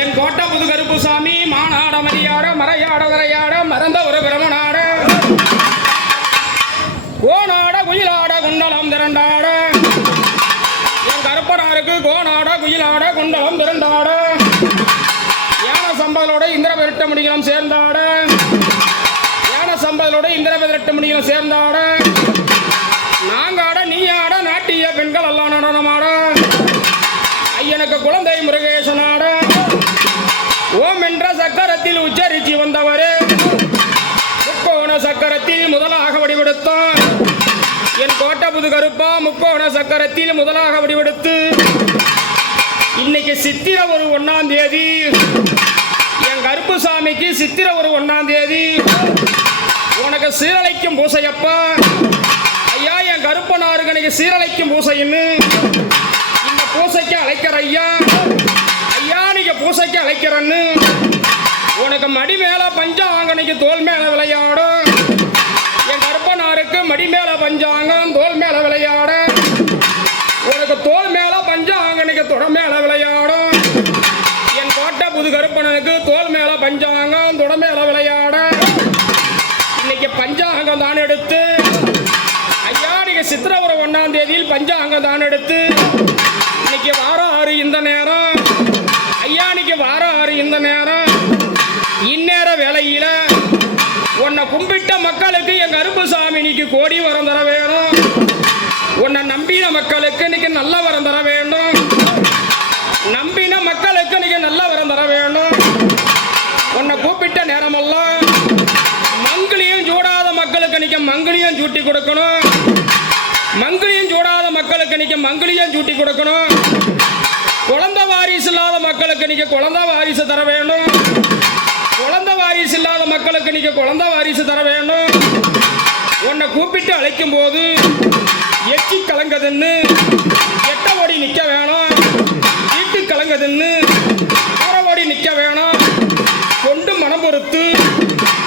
என் கோட்டை புது கருப்புசாமி மானாட மரியாட மறையாட வரையாட மறந்த ஒரு பிரமனாட கோனாட குயிலாட குண்டலம் திரண்டாட. என் கருப்பனாருக்கு கோனாட குயிலாட குண்டலம் திரண்டாட. ஏன சம்பளோட இந்திர விரட்ட முடிகளும் சேர்ந்தாட. ஏன சம்பளோட இந்திர விரட்ட முடிகளும் சேர்ந்தாட. நாங்காட நீ ஆட நாட்டிய பெண்கள் எல்லாம் நடனமாட. உச்சரித்து வந்தவரே. முக்கோண சக்கரத்தில் முதலாக வடிவெடுத்தான். என் கோட்டபுது கருப்பா முக்கோண சக்கரத்தில் முதலாக வடிவெடுத்து. இன்னைக்கு சித்திர ஒரு ஒன்னாம் தேதி. என் கருப்புசாமிக்கு சித்திர ஒரு ஒன்னாம் தேதி. உனக்கு சீரழைக்கும் பூசையப்பா. ஐயா என் கருப்பனாருக்கு இன்னைக்கு சீரழைக்கும் பூசைன்னு. இந்த பூசைக்கு அழைக்கிற ஐயா. ஐயா நீங்க பூசைக்கு அழைக்கிறன்னு. மடி மேல பஞ்சாங்கனைக்கு தோல் மேல விளையாடும். என் கருப்பனாருக்கு மடி மேல பஞ்சாங்கம் தோல் மேல விளையாட உனக்கு தோல் மேல பஞ்சாங்கனைக்கு தொட மேல விளையாடும். என் கோட்டை புது கருப்பனனுக்கு தோல் மேல பஞ்சாங்கம் தொட மேல விளையாட இன்னைக்கு பஞ்சாங்கம் தான் எடுத்து ஐயா நீங்க சித்திரவரை ஒன்னாம் தேதியில் பஞ்சாங்கம் தான் எடுத்து இன்னைக்கு வாரம் ஆறு இந்த நேரம். ஐயா இன்னைக்கு வாரம் ஆறு இந்த நேரம். வேலையில. உன்னை கும்பிட்ட மக்களுக்கு என் கருப்புசாமி இன்னைக்கு கோடி வரம் தர வேணும் உன்னை நம்பின மக்களுக்கு இன்னைக்கு நல்ல வரம் தர வேண்டும். நம்பின மக்களுக்கு இன்னைக்கு நல்ல வரம் தர வேண்டும். உன்னை கூப்பிட்ட நேரமெல்லாம் மங்கிலியும் சூடாத மக்களுக்கு இன்னைக்கு மங்கிலியும் சூட்டி கொடுக்கணும். மங்கிலியும் சூடாத மக்களுக்கு இன்னைக்கு மங்கிலியும் சூட்டி கொடுக்கணும். குழந்தை வாரிசு இல்லாத மக்களுக்கு இன்னைக்கு குழந்தை வாரிசு தர வேண்டும். மக்களுக்கு இன்னைக்கு வாரிசு தர வேணும். உன்னை கூப்பிட்டு அழைக்கும் போது எச்சி கலங்குதுன்னு எட்ட ஓடி நிற்க வேணும். வீட்டு கலங்குதுன்னு ஊற ஓடி நிற்க வேணும். கொண்டு மனம் பொறுத்து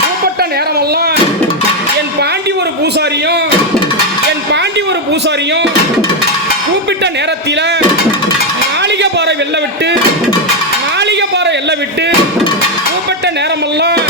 கூப்பிட்ட நேரமெல்லாம் என் பாண்டி ஒரு பூசாரியும் என் பாண்டி ஒரு பூசாரியும் கூப்பிட்ட நேரத்தில் மாளிகை பாறை வெள்ள விட்டு மாளிகை பாறை வெள்ள விட்டு கூப்பிட்ட நேரமெல்லாம்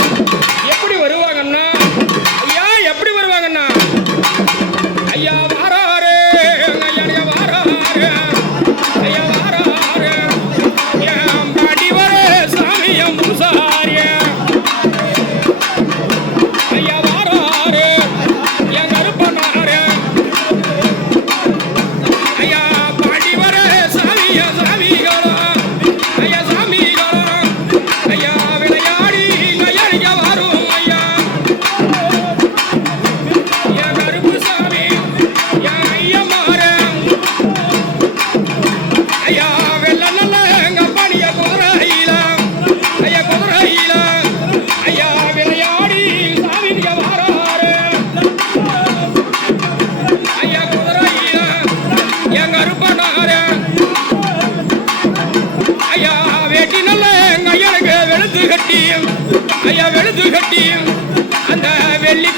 கட்டி ஐயா வெளுத்து கட்டி அந்த வெள்ளி